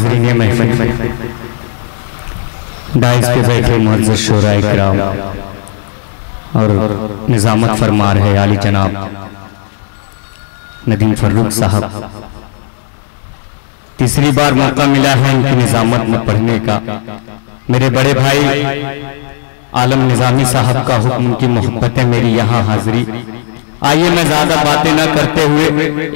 हाज़रीन महफिल, डाइस पे बैठे मुअज़्ज़ज़ शोराए किराम और निज़ामत फरमा रहे आली जनाब नदीम फर्रुख साहब। तीसरी बार मौका मिला है इनकी निज़ामत में पढ़ने का। मेरे बड़े भाई आलम निज़ामी साहब का हुक्म, उनकी मोहब्बत है मेरी यहाँ हाजिरी। आइए मैं ज्यादा बातें न करते हुए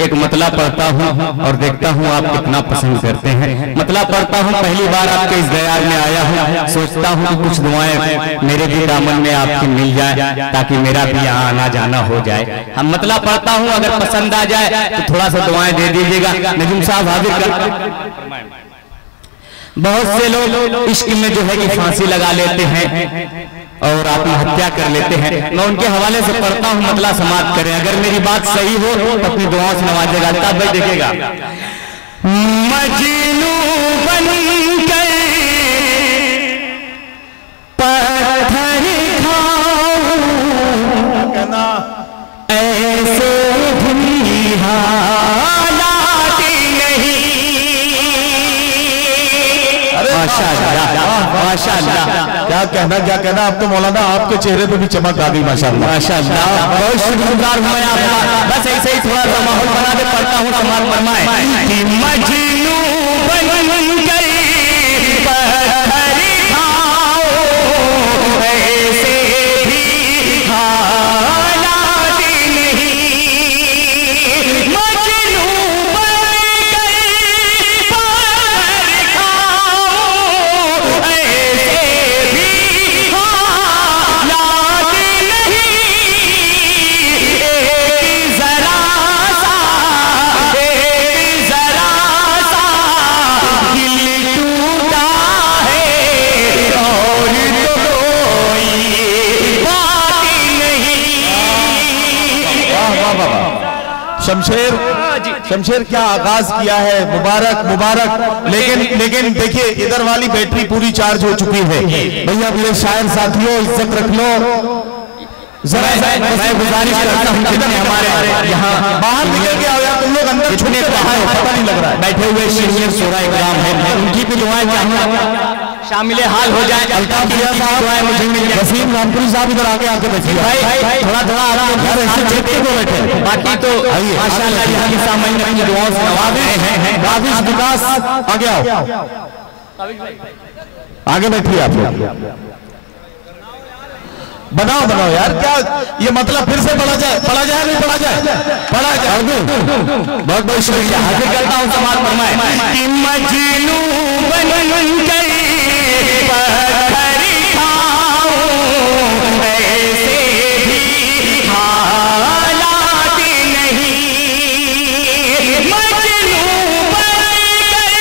एक मतला पढ़ता हूँ और देखता हूँ आप कितना पसंद करते हैं। मतला पढ़ता हूँ, पहली बार आपके इस दयाल में आया हूँ, सोचता हूँ कि कुछ दुआएं मेरे भी दामन में आपकी मिल जाए ताकि मेरा भी यहाँ आना जाना हो जाए। हम मतला पढ़ता हूँ, अगर पसंद आ जाए तो थोड़ा सा दुआएं दे दीजिएगा। नजीम साहब हाजिर कर। बहुत से लोग इश्क में जो है कि फांसी लगा लेते हैं और आत्महत्या कर लेते हैं। मैं उनके हवाले से पढ़ता हूँ, मतला समाप्त करें। अगर मेरी बात सही हो तो अपनी दुआओं से नवाजेगा। तब भाई देखेगा मजनू बन गए पत्थर खाऊं ऐसे भी हालात नहीं। माशाअल्लाह माशाअल्लाह, क्या कहना। अब तो मौलाना आपके चेहरे पे भी चमक आ गई माशाअल्लाह माशाअल्लाह। बहुत शुक्रगुजार हूं मैं आपका। बस ऐसे ही थोड़ा सा माहौल बना दे, पढ़ता हूँ समाज फरमाए। मजनू बन गई पत्थर खाओ ऐसे भी हालात नहीं। मजनू बन गई पत्थर खाओ ऐसे भी हालात नहीं। एक जरा सा दिल टूटा है और तो कोई बात नहीं। शमशेर क्या आगाज किया है, मुबारक मुबारक। लेकिन देखिए इधर वाली बैटरी पूरी चार्ज हो चुकी है भैया। मेरे शायर साथियों इज्जत रख लो जरा। मैं गुजारिश करता हूँ जितने हमारे यहाँ बाहर निकल के आओ यार, तुम लोग अंदर छुपने बाहर हो, पता नहीं लग रहा है। बैठे हुए सीनियर शोराए किराम हैं, उनकी भी दुआएं शामिल हाल हो जाए। अल्ताफ भैया साहब दुआएं मुझे मिल जाए। वसीम रामपुरी साहब इधर आके बैठिए भाई थोड़ा आराम बैठे। बाकी तो माशाअल्लाह यहाँ के सामने अपनी दुआओं से नवाज हैं। काबिज विकास आगे आओ, आगे बैठिए आप लोग। बनाओ यार, क्या ये मतलब फिर से पढ़ा जाए नहीं पढ़ा जाए। बहुत बहुत शुक्रिया। हाजिर करता हूँ समाज फरमाए। मजनू बन गई पत्थर खाओ ऐसे भी हालात नहीं। मजनू बन गई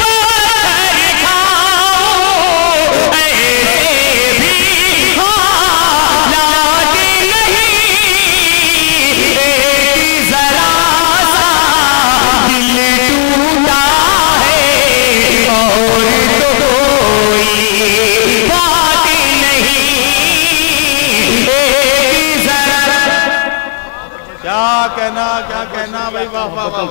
पत्थर खाओ ऐसे भी हालात नहीं। एक जरा सा दिल टूटा है और तो कोई बात नहीं। एक जरा क्या कहना भाई। वाह वाह वाह।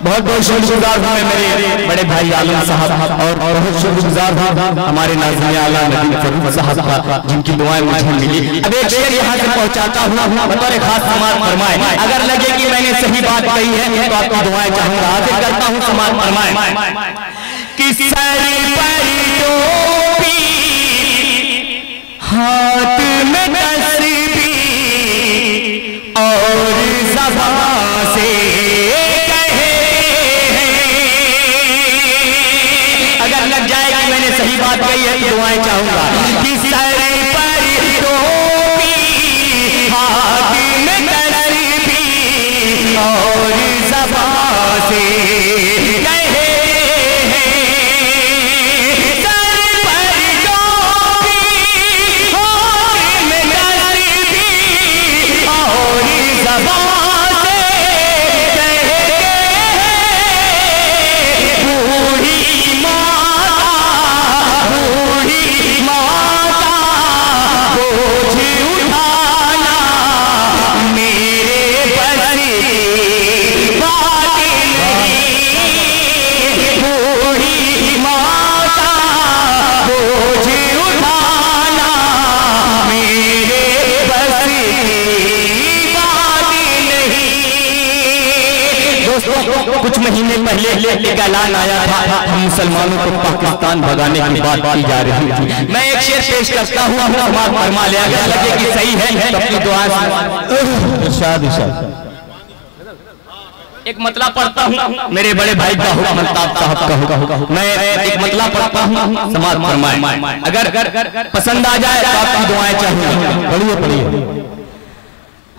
बहुत बहुत शुक्रगुजार हूँ मैं मेरे बड़े भाई आलम साहब और बहुत शुक्रगुजार हूँ हमारे नाज़िम आला नदीम फर्रुख साहब का, जिनकी दुआएं मुझे मिली। अब एक शेर यहाँ से पहुँचाता हूँ बतौर खास समाज फरमाए। अगर लगे कि मैंने सही बात कही है तो आपकी दुआएं चाहूंगा। हाजिर करता हूँ समाज फरमाए। कि सर पर टोपी हाथ में तस्बीह और ज़बान से कहे हैं। अगर लग जाए कि मैंने सही बात कही है तो दुआएं चाहूंगा। कि सर पर टोपी हाथ में तस्बीह और ज़बान से कहे हैं। सर पर टोपी हाथ में तस्बीह और ज़बान से कहते हैं। बूढ़ी माता दोस्तों, कुछ महीने पहले एक ऐलान आया था, हम मुसलमानों को पाकिस्तान भगाने की बात की जा रही थी। मैं एक शेर पेश करता हूँ, समाज फरमा लिया गया, लगे कि सही है तो अपनी दुआ इरशाद इरशाद। एक मतलब पढ़ता हूँ, मेरे बड़े भाई का हुक्म अल्ताफ साहब का हुक्म, मैं एक मतलब पढ़ता हूँ, समाज फरमाए। अगर पसंद आ जाए तो आपकी दुआएं चाहिए। पढ़िए पढ़िए।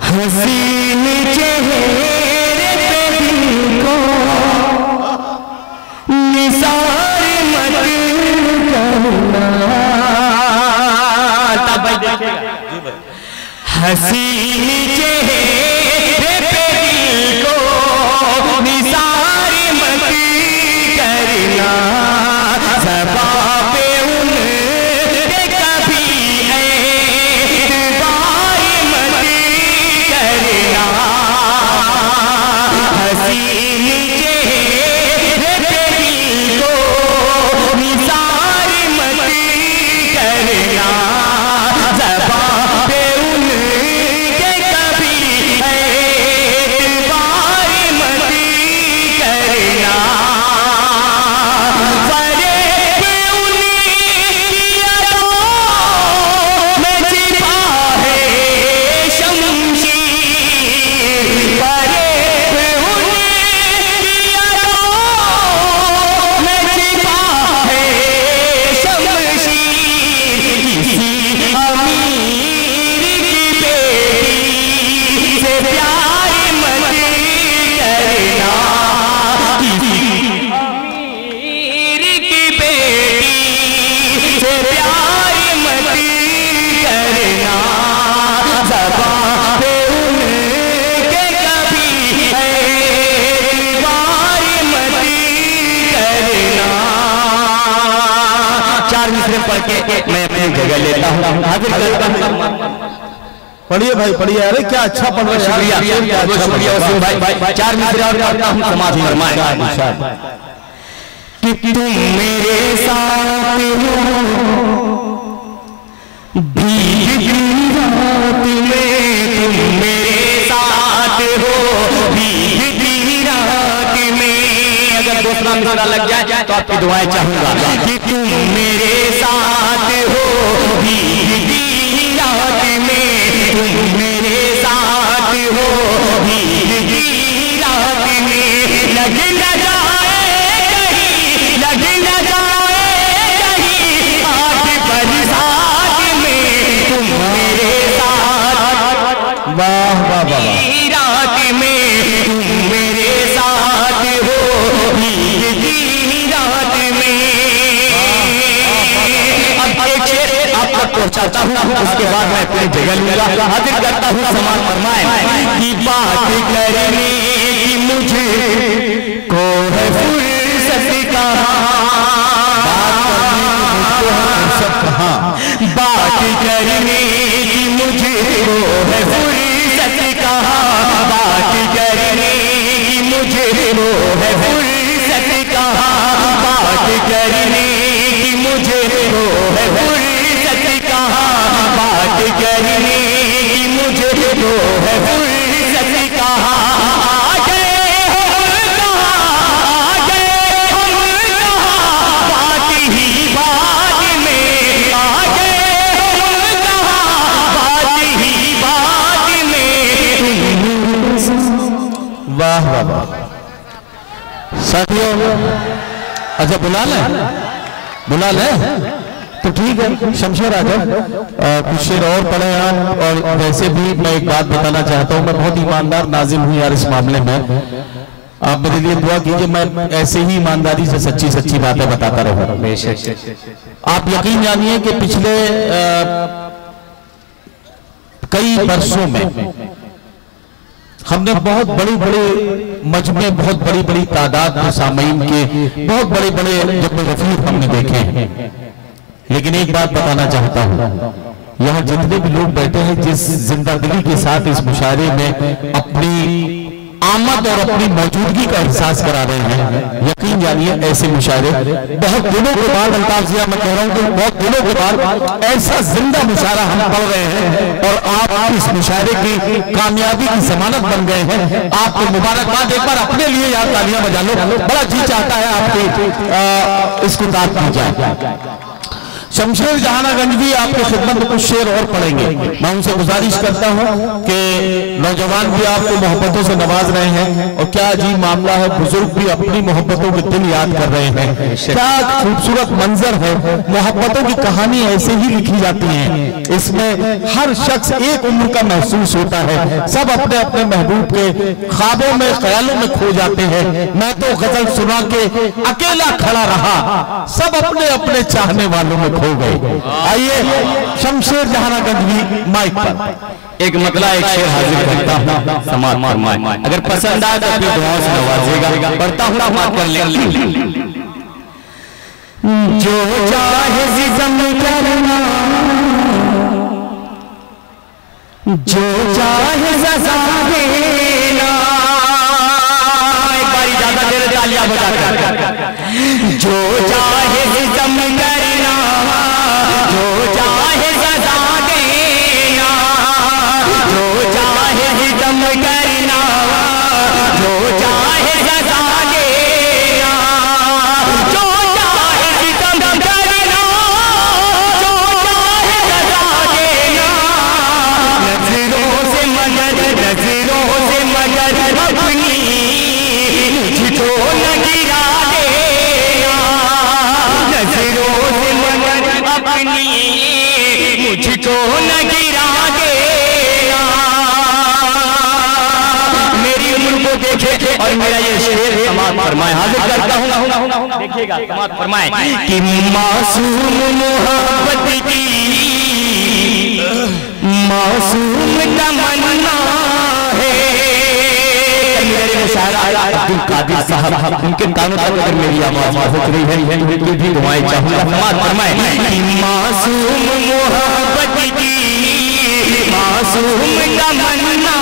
हसीन चेहरे पे दिल को निसार मत करना, हसीन चेहरे पे दिल को निसार मत करना, ज़बां पे उनके कभी एतबार मत करना, हसीन चेहरे पे दिल को निसार मत करना, ज़बां पे उनके कभी एतबार मत करना, फरेब उनकी अदाओं में छिपा है शमशीर, फरेब उनकी अदाओं में छिपा है शमशीर, किसी अमीर की बेटी से प्यार मत करना, किसी अमीर की बेटी से प्यार मत करना, ज़बां पे उनके कभी एतबार मत करना। चार मिसरे पढ़ के मैं अपनी जगह लेता हूँ, हाजिर करता हूँ। पढ़िए भाई पढ़िए। अरे क्या अच्छा पढ़ रहे हैं। शुक्रिया, बहुत शुक्रिया वसीम भाई। चार मिसरे और पढ़ता हूँ, समाज फरमाए कि तुम मेरे साथ हो भीगी रात में, तुम मेरे साथ हो भीगी रात में, अगर दूसरा मिसरा लग जाए तो आपकी दुआएं चाहूंगा कि तुम मेरे साथ हो भीगी रात में, तुम मेरे साथ हो भीगी रात में, लग न जाए कहीं, लग न जाए कहीं आठ बरसात में, तुम मेरे साथ वाह वाह वाह। रात में, तुम मेरे साथ हो भीगी रात में। अब एक शेर आप तक पहुंचाता हूँ, उसके बाद मैं अपनी जगह लूंगा, हाजिर करता हूँ, समाज फरमाए कि बात करने की मुझे को है फुर्सत कहाँ, बात करने की मुझे को है फुर्सत कहाँ, बात करने की मुझे को है फुर्सत कहाँ, बात करने की मुझे को है फुर्सत कहाँ, बात करने की मुझे को है फुर्सत कहाँ, आ गए हम कहाँ, आ गए हम कहाँ, बात ही बात में, आ गए हम कहाँ, बात ही बात में। वाह वाह वाह। साथियों, अच्छा बुला लें, बुला लें तो ठीक है। शमशेर आ जाओ, कुछ शेर और पढ़े आप। और वैसे भी मैं एक बात बताना चाहता हूँ, मैं बहुत ईमानदार नाजिम हूँ यार इस मामले में। आप मेरे लिए दुआ कीजिए, मैं ऐसे ही ईमानदारी से सच्ची सच्ची बातें बताता रहूँ। आप यकीन जानिए कि पिछले कई वर्षों में हमने बहुत बड़ी बड़ी मजमे, बहुत बड़ी बड़ी तादाद में सामईन के बहुत बड़े बड़े जब रफीक हमने देखे हैं। लेकिन एक बात बताना चाहता हूँ, यहाँ जितने भी लोग बैठे हैं, जिस जिंदगी के साथ इस मुशायरे में अपनी आमद और अपनी मौजूदगी का एहसास करा रहे हैं। यकीन जानिए ऐसे मुशायरे बहुत दिनों के बाद, अल्ताफ जिया मैं कह रहा हूँ कि बहुत दिनों के बाद ऐसा जिंदा मुशायरा हम पढ़ रहे हैं और आप इस मुशायरे की कामयाबी की जमानत बन गए हैं। आपको मुबारकबाद। एक बार अपने लिए यार तालियां बजा लो, बड़ा जी चाहता है आपकी इसको दाद दी जाए। शमशेर जहानागंज भी आपके खिदमत में कुछ शेर और पढ़ेंगे। मैं उनसे गुजारिश करता हूं कि नौजवान भी आपको मोहब्बतों से नवाज रहे हैं और क्या अजीब मामला है, बुजुर्ग भी अपनी मोहब्बतों के दिन याद कर रहे हैं। क्या खूबसूरत मंजर है। मोहब्बतों की कहानी ऐसे ही लिखी जाती है, इसमें हर शख्स एक उम्र का महसूस होता है। सब अपने अपने महबूब के ख्वाबों में, ख्यालों में खो जाते हैं। मैं तो गजल सुना के अकेला खड़ा रहा, सब अपने अपने चाहने वालों में हो गए। आइए शमशेर जहानागंज भी माइक पर एक मतला एक शेर हाजिर करता हूँ, समाज फरमाए। अगर पसंद आए तो अपनी दुआओं से नवाजेगा। पढ़ता हूँ, समाज कर ले। जो चाहे सितम करना, जो चाहे सजा देना। एक बारी ज्यादा देर तालियां बजाकर। जो चाहे सितम करना, जो चाहे सजा देना, जो चाहे सितम करना, जो चाहे सजा देना, जो चाहे सितम करना, जो चाहे सजा देना। नजरों से मगर, नजरों से मगर अपनी मुझको न गिरा देना। नजरों से मगर अपनी मुझको न गिरा देना। मेरी उम्र को देखे और मेरा ये शेर समाज फरमाए। हाजिर करता हूँ, देखिएगा समाज फरमाए कि मासूम मोहब्बत की मासूम तमन्ना है। मेरे मुशायरा अब्दुल कादिर साहब, उनके कानों तक अगर मेरी आवाज पहुंच रही है तो उनकी भी दुआएं चाहूंगा। समाज फरमाए कि मासूम मोहब्बत की मासूम तमन्ना